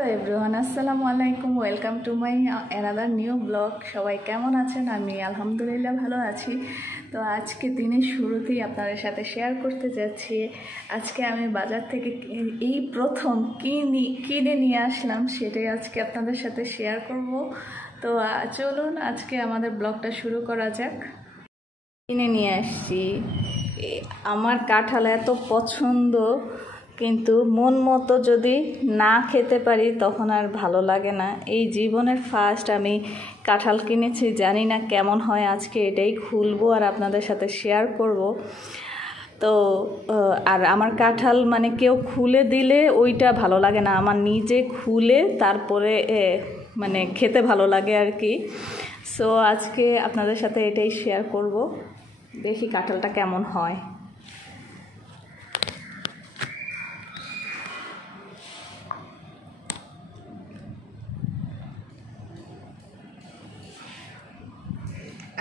Hello everyone, আসসালামু আলাইকুম। Welcome to my another new blog. সবাই কেমন আছেন? আমি আলহামদুলিল্লাহ ভালো আছি। তো আজকে দিনের শুরুতেই আপনাদের সাথে শেয়ার করতে যাচ্ছি আজকে আমি বাজার থেকে এই প্রথম কিনে নিয়ে আসলাম, সেটাই আজকে আপনাদের সাথে শেয়ার করব। তো চলুন আজকে আমাদের ব্লগটা শুরু করা যাক। কিনে নিয়ে আসছি, আমার কাঁঠাল এত পছন্দ, কিন্তু মন মতো যদি না খেতে পারি তখন আর ভালো লাগে না। এই জীবনের ফার্স্ট আমি কাঁঠাল কিনেছি, জানি না কেমন হয়। আজকে এটাই খুলবো আর আপনাদের সাথে শেয়ার করব। তো আর আমার কাঁঠাল মানে কেউ খুলে দিলে ওইটা ভালো লাগে না, আমার নিজে খুলে তারপরে মানে খেতে ভালো লাগে আর কি। সো আজকে আপনাদের সাথে এটাই শেয়ার করব, দেখি কাঁঠালটা কেমন হয়।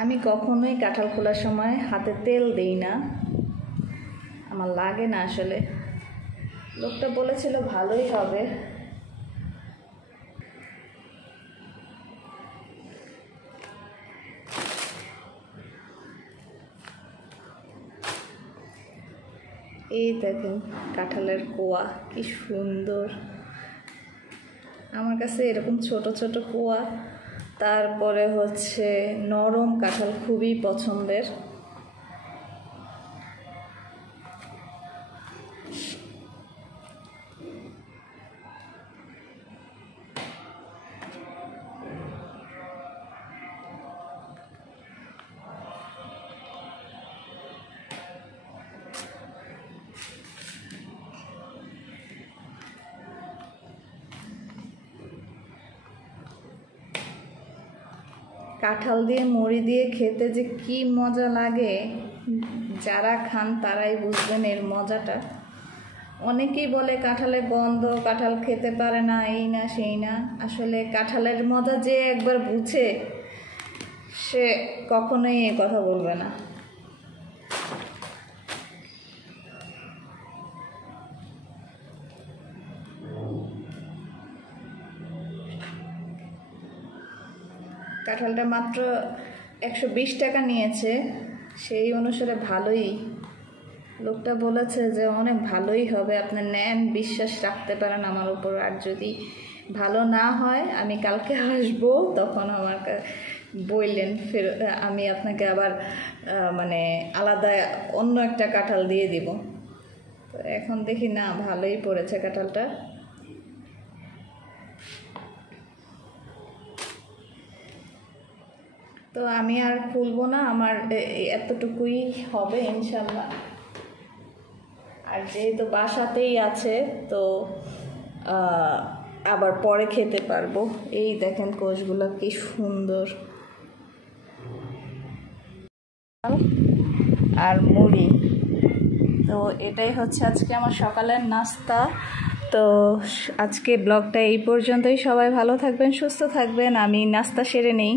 আমি কখনোই কাঁঠাল খোলার সময় হাতে তেল দেই না, আমার লাগে না আসলে। লোকটা বলেছিল ভালোই হবে। এই দেখেন কাঁঠালের কোয়া কি সুন্দর, আমার কাছে এরকম ছোট ছোট কোয়া, তারপরে হচ্ছে নরম কাঁঠাল খুবই পছন্দের। কাঁঠাল দিয়ে মুড়ি দিয়ে খেতে যে কি মজা লাগে, যারা খান তারাই বুঝবেন এর মজাটা। অনেকেই বলে কাঁঠালের গন্ধ, কাঁঠাল খেতে পারে না, এই না সেই না। আসলে কাঁঠালের মজা যে একবার বুঝে সে কখনোই এ কথা বলবে না। কাঁঠালটা মাত্র 120 টাকা নিয়েছে, সেই অনুসারে ভালোই। লোকটা বলেছে যে অনেক ভালোই হবে, আপনি নেন, বিশ্বাস রাখতে পারেন আমার উপর। আর যদি ভালো না হয় আমি কালকে আসবো, তখন আমার বললেন ফের আমি আপনাকে আবার মানে আলাদা অন্য একটা কাঁঠাল দিয়ে দিব। তো এখন দেখি না, ভালোই পড়েছে কাঁঠালটা। তো আমি আর খুলবো না, আমার এতটুকুই হবে ইনশাল্লাহ। আর যেহেতু বাসাতেই আছে তো আবার পরে খেতে পারবো। এই দেখেন কোষগুলো কি সুন্দর, আর মুড়ি। তো এটাই হচ্ছে আজকে আমার সকালের নাস্তা। তো আজকে ব্লগটা এই পর্যন্তই। সবাই ভালো থাকবেন, সুস্থ থাকবেন। আমি নাস্তা সেরে নেই।